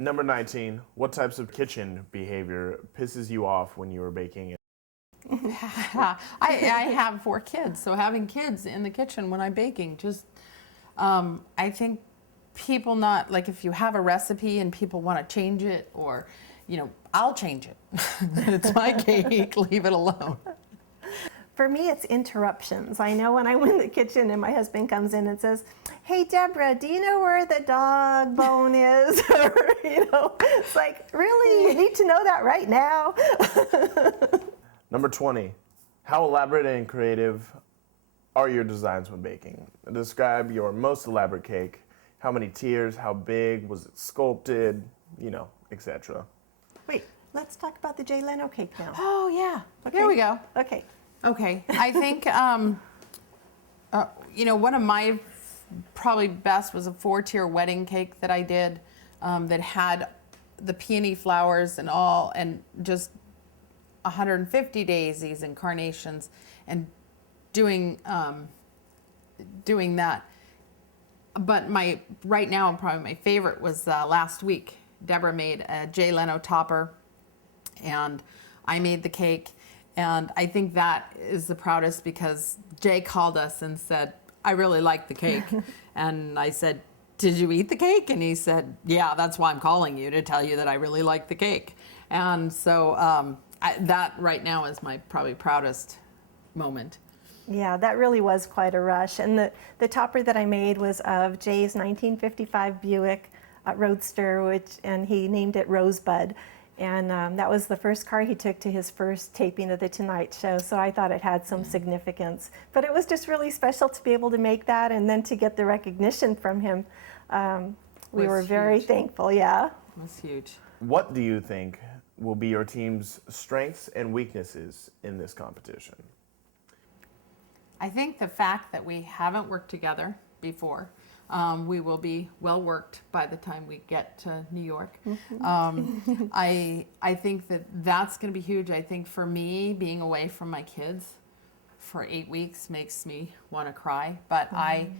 And number 19, what types of kitchen behavior pisses you off when you are baking? I have 4 kids, so having kids in the kitchen when I'm baking, just, I think people not, like if you have a recipe and people want to change it, or, I'll change it. It's my cake, leave it alone. For me, it's interruptions. I know when I'm in the kitchen and my husband comes in and says, "Hey, Deborah, do you know where the dog bone is?" Or, it's like, really? You need to know that right now? Number 20, how elaborate and creative are your designs when baking? Describe your most elaborate cake. How many tiers? How big? Was it sculpted? Etc. Wait, let's talk about the Jay Leno cake now. Oh, yeah. Okay. Here we go. Okay. Okay. I think, one of my probably best was a 4-tier wedding cake that I did that had the peony flowers and all, and just 150 daisies and carnations, and doing that. But right now probably my favorite was last week. Deborah made a Jay Leno topper, and I made the cake, and I think that is the proudest because Jay called us and said, "I really like the cake," and I said, "Did you eat the cake?" And he said, "Yeah, that's why I'm calling you, to tell you that I really like the cake." And so that right now is my probably proudest moment. Yeah, that really was quite a rush. And the topper that I made was of Jay's 1955 Buick Roadster, and he named it Rosebud. And that was the first car he took to his first taping of The Tonight Show, so I thought it had some significance. But it was just really special to be able to make that, and then to get the recognition from him. We were very thankful, yeah. It was huge. What do you think will be your team's strengths and weaknesses in this competition? I think the fact that we haven't worked together before, we will be well worked by the time we get to New York. I think that's going to be huge. I think for me, being away from my kids for 8 weeks makes me want to cry, but I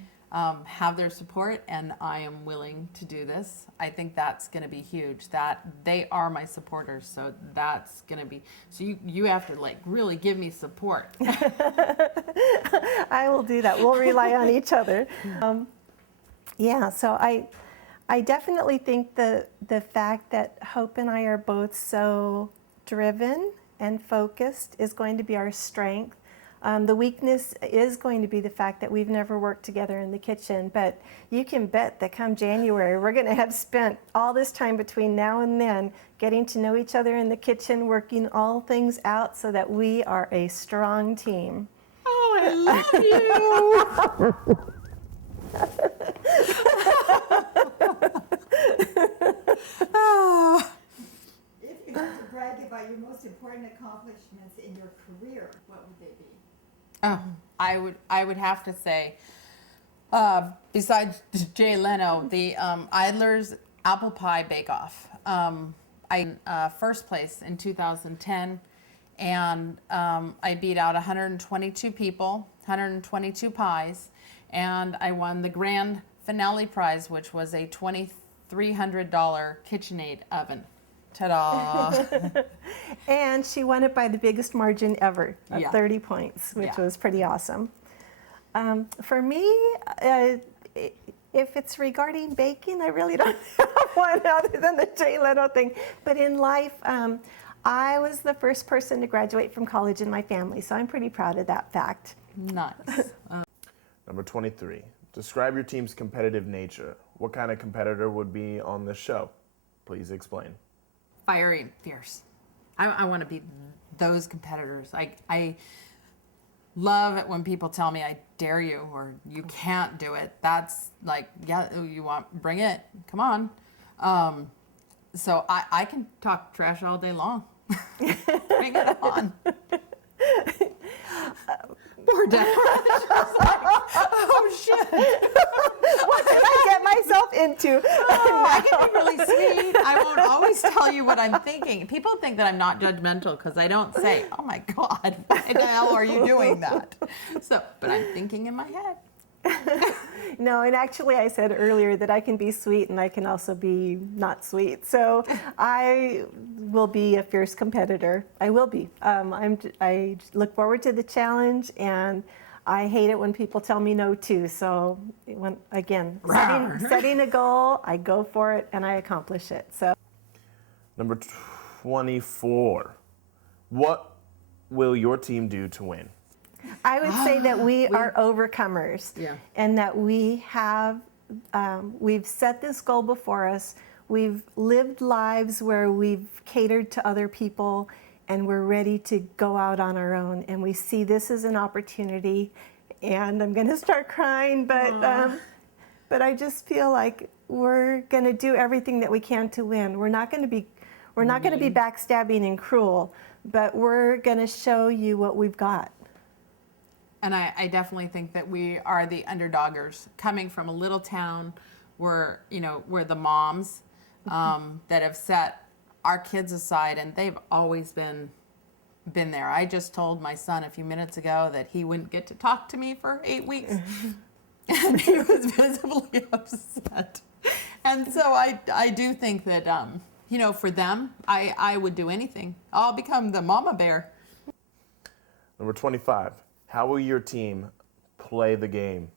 have their support, and I am willing to do this. I think that's going to be huge. That they are my supporters, so that's going to be. So you have to really give me support. I will do that. We'll rely on each other. So I definitely think the fact that Hope and I are both so driven and focused is going to be our strength. The weakness is going to be the fact that we've never worked together in the kitchen, but you can bet that come January, we're going to have spent all this time between now and then getting to know each other in the kitchen, working all things out so that we are a strong team. Oh, I love you. If you had to brag about your most important accomplishments in your career, what would they be? I would have to say, besides Jay Leno, the Idler's Apple Pie Bake Off. I first place in 2010, and I beat out 122 people, 122 pies, and I won the grand finale prize, which was a $2,300 KitchenAid oven. Ta-da! And she won it by the biggest margin ever, of 30 points, which was pretty awesome. For me, if it's regarding baking, I really don't have one other than the Jay Leno thing. But in life, I was the first person to graduate from college in my family, so I'm pretty proud of that fact. Nice. Number 23, describe your team's competitive nature. What kind of competitor would be on this show? Please explain. Fiery and fierce. I want to be those competitors. I love it when people tell me I dare you or you can't do it. That's like, yeah, you want, bring it, come on. So I can talk trash all day long. Bring it on. Poor Deborah. Like, oh shit. What did I get myself into? I can be really sweet. I won't always tell you what I'm thinking. People think that I'm not judgmental because I don't say, oh my God, why the hell are you doing that? So, but I'm thinking in my head. No, and actually I said earlier that I can be sweet and I can also be not sweet. So I will be a fierce competitor. I will be. I look forward to the challenge, and I hate it when people tell me no too. So setting a goal, I go for it and I accomplish it. So Number 24. What will your team do to win? I would say that we are overcomers, Yeah. and that we have, we've set this goal before us. We've lived lives where we've catered to other people, and we're ready to go out on our own. And we see this as an opportunity. And I'm going to start crying, but I just feel like we're going to do everything that we can to win. We're not going to be backstabbing and cruel, but we're going to show you what we've got. And I definitely think that we are the underdoggers coming from a little town where, we're the moms that have set our kids aside, and they've always been there. I just told my son a few minutes ago that he wouldn't get to talk to me for 8 weeks. And he was visibly upset. And so I do think that, for them, I would do anything. I'll become the mama bear. Number 25. How will your team play the game?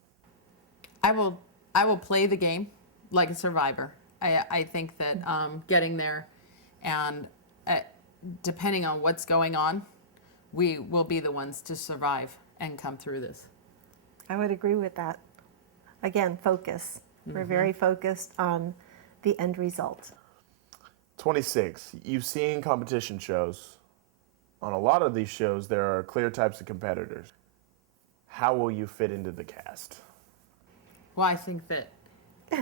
I will play the game like a survivor. I think that getting there and depending on what's going on, we will be the ones to survive and come through this. I would agree with that. Again, focus. We're very focused on the end result. 26. You've seen competition shows. On a lot of these shows, there are clear types of competitors. How will you fit into the cast? Well, I think that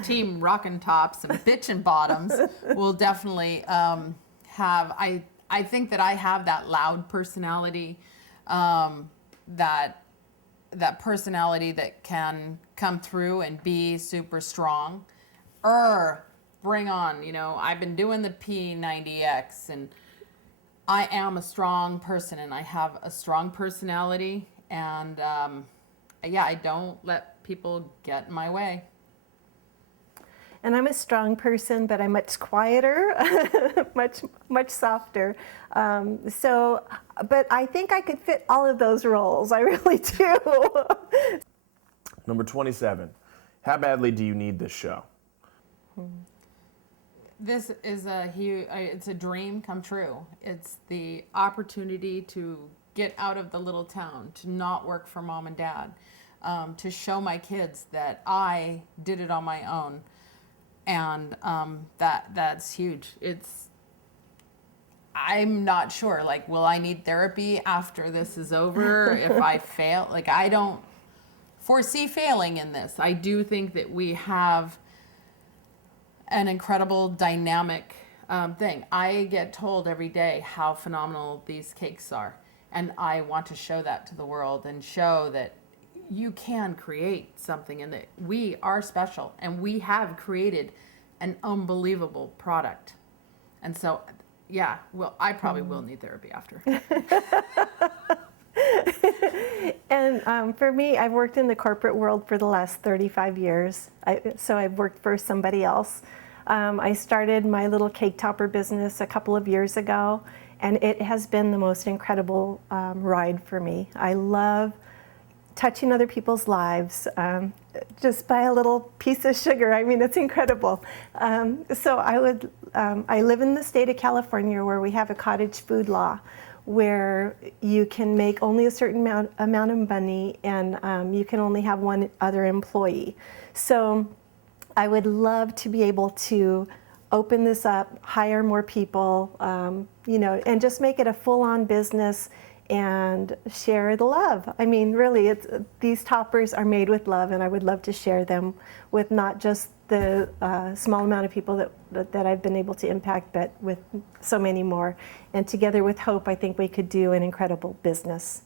Team Rockin' Tops and Bitchin' Bottoms will definitely have. I think that I have that loud personality, that personality that can come through and be super strong. Bring on! I've been doing the P90X, and I am a strong person, and I have a strong personality. And I don't let people get in my way. And I'm a strong person, but I'm much quieter, much softer. But I think I could fit all of those roles. I really do. Number 27. How badly do you need this show? This is it's a dream come true. It's the opportunity to get out of the little town, to not work for mom and dad, to show my kids that I did it on my own. And that's huge. I'm not sure, will I need therapy after this is over if I fail? I don't foresee failing in this. I do think that we have an incredible dynamic thing. I get told every day how phenomenal these cakes are. And I want to show that to the world and show that you can create something and that we are special and we have created an unbelievable product. And so, I probably will need therapy after. And for me, I've worked in the corporate world for the last 35 years. So I've worked for somebody else. I started my little cake topper business a couple of years ago, and it has been the most incredible ride for me. I love touching other people's lives just by a little piece of sugar. I mean, it's incredible. So I live in the state of California, where we have a cottage food law, where you can make only a certain amount of money, and you can only have one other employee. So I would love to be able to open this up, hire more people, and just make it a full-on business and share the love. I mean, really, these toppers are made with love, and I would love to share them with not just the small amount of people that I've been able to impact, but with so many more. And together with Hope, I think we could do an incredible business.